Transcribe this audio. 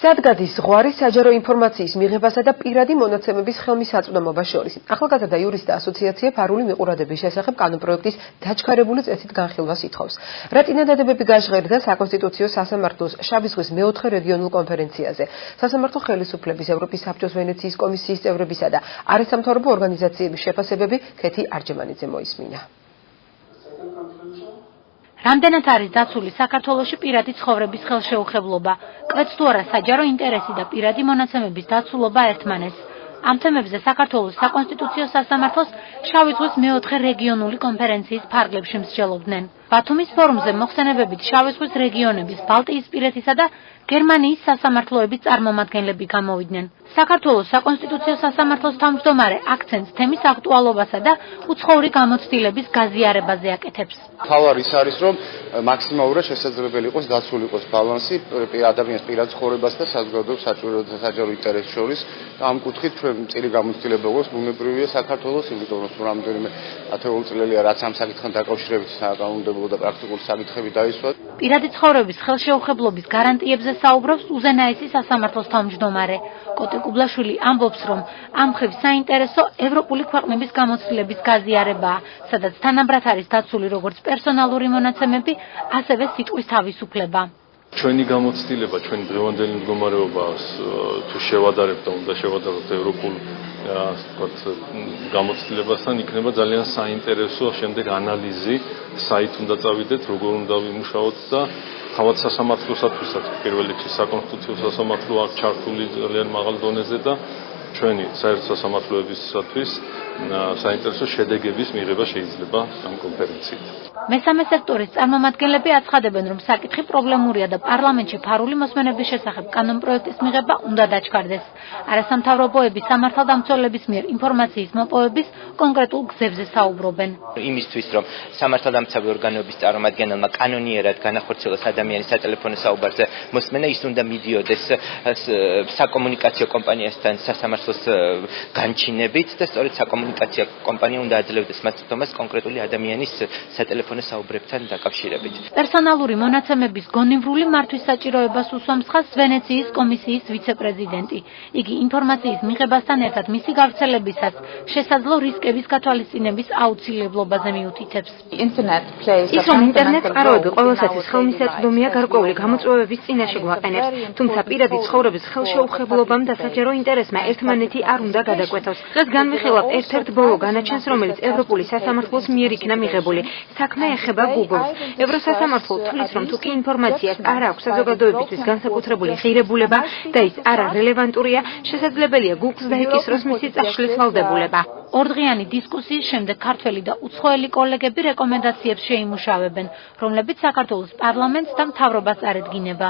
სადგადის ზღვარი საჯარო ინფორმაციის მიღებასა და პირადი მონაცემების ხელმისაწვდომობა შორის. ახალგაზრდა იურისტთა ასოციაცია ფარული მიყურადების შესახებ კანონპროექტის დაჩქარებული წესით განხილვას ითხოვს. რა წინადადებები გაჟღერდა საკონსტიტუციო სასამართლოს შავი ზღვის მეოთხე რეგიონულ კონფერენციაზე. სასამართლო ხელისუფლების ევროპის საბჭოს ვენეციის კომისიის წევრებისა და არასამთავრობო ორგანიზაციების შეფასებები ქეთი არჯემანიძე მოისმინა. რამდენად არის დაცული საქართველოში პირადი ცხოვრების ხელშეუხებლობა, კვეთს თუ არა საჯარო ინტერესი და პირადი მონაცემების დაცულობა ერთმანეთს. ამ თემებზე საქართველოს საკონსტიტუციო სასამართლოს შავი ზღვის მეოთხე რეგიონული კონფერენციის ფარგლებში მსჯელობდნენ. ბათუმის ფორუმზე მოხსენებებით შავი ზღვის რეგიონების, ბალტიისპირეთისა და გერმანიის სასამართლოების წარმომადგენლები გამოვიდნენ. საქართველოს საკონსტიტუციო სასამართლოს თავმჯდომარე აქცენტს თემის აქტუალობასა და უცხოური გამოცდილების გაზიარებაზე აკეთებს. თავარი ის არის, რომ მაქსიმალურად შესაძლებელი იყოს დაცული იყოს ბალანსი ადამიანის პირად ცხოვრებას და საზოგადოების საჯარო ინტერესს შორის. ამ კუთხით ჩვენ წილი გამოცდილება გვაქვს ბუნებრივია საქართველოს, იმიტომ რომ რამდენიმე ათეული წელია რაც ამ საკითხთან დაკავშირებით საკანონმდებლო და პრაქტიკული საკითხები დაისვა. პირადი ცხოვრების ხელშეუხებლობის გარანტიებზე საუბრობს უზენაესი სასამართლოს თავმჯდომარე. კოტე კუბლაშვილი ამბობს, რომ ამ მხრივ საინტერესო ევროპული ქვეყნების გამოცდილების გაზიარებაა, სადაც თანაბრად არის დაცული როგორც პერსონალური მონაცემები, ასევე სიტყვის თავისუფლება. ჩვენი გამოცდილება, ჩვენი დღევანდელი მდგომარეობას თუ შევადარებთ და უნდა შევადაროთ ევროპულ გამოცდილებასთან, იქნება ძალიან საინტერესო შემდეგ ანალიზი, საით უნდა წავიდეთ, როგორ უნდა ვიმუშაოთ და თავად სასამართლოსათვისაც პირველ რიგში საკონსტიტუციო სასამართლო აქ ჩართული ძალიან მაღალ დონეზე და ჩვენი საერთო სასამართლოებისათვის საინტერესო შედეგების მიღება შეიძლება ამ კონფერენციით. მესამე სექტორის წარმომადგენლები აცხადებენ, რომ საკითხი პრობლემურია და პარლამენტში ფარული მოსმენების შესახებ კანონპროექტის მიღება უნდა დაჩქარდეს. არასამთავრობოების სამართალდამცველების მიერ ინფორმაციის მოპოვების კონკრეტულ გზებზე საუბრობენ. იმისთვის, რომ სამართალდამცავი ორგანოების წარმომადგენელმა კანონიერად განახორციელოს ადამიანის სატელეფონო საუბარზე მოსმენა, ის უნდა მიდიოდეს საკომუნიკაციო კომპანიასთან სასამართლოს განჩინებით და სწორედ საკომუნიკაციო კომპანია უნდა აძლევდეს მასწავლებას კონკრეტული ადამიანის სატელეფონო საუბრებთან დაკავშირებით. პერსონალური მონაცემების გონივრული მართვის საჭიროებას უსვამს ხაზს ვენეციის კომისიის ვიცე-პრეზიდენტი. იგი ინფორმაციის მიღებასთან ერთად მისი გავრცელებისას შესაძლო რისკების გათვალისწინების აუცილებლობაზე მიუთითებს. ის რომ ინტერნეტ წყაროები ყველასათვის ხელმისაწვდომია გარკვეული გამოწვევების წინაშე გვაყენებს, თუმცა პირადი ცხოვრების ხელშეუხებლობამ და საჯარო ინტერესმა ერთმანეთი არ უნდა გადაკვეთოს. დღეს განვიხილავთ ერთ-ერთ ბოლო განაჩენს, რომელიც ევროპული სასამართლოს მიერ იქნა მიღებული. საქმე ეხება Google-ს. ევროსასამართლო თვლის, რომ თუკი ინფორმაციას არ აქვს საზოგადოებისთვის განსაკუთრებული ღირებულება და ის არ რელევანტურია, შესაძლებელია Google-ს დაეკისროს მისი წაშლის ვალდებულება. ორდღიანი დისკუსიის შემდეგ ქართველი და უცხოელი კოლეგები რეკომენდაციებს შეიმუშავებენ, რომლებიც საქართველოს პარლამენტს და მთავრობას წარედგინება.